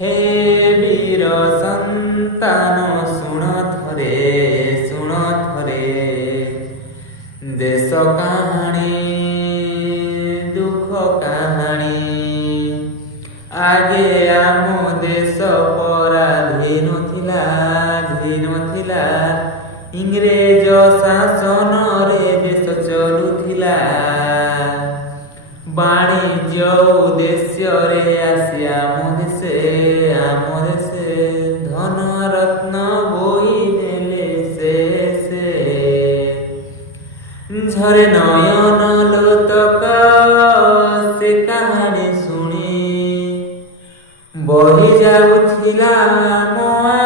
हे वीर संतान शुण थरे देश कहानी दुख कहानी आगे आम देश पराधीन थिला इंग्रेज शासन रे देश चलुथिला वाणिज्य उद्देश्य रे आसी आम देशे धन रत्न बोई नेले से झरे नयन लोतक से कहानी शुणी बही जाउथिला मोआ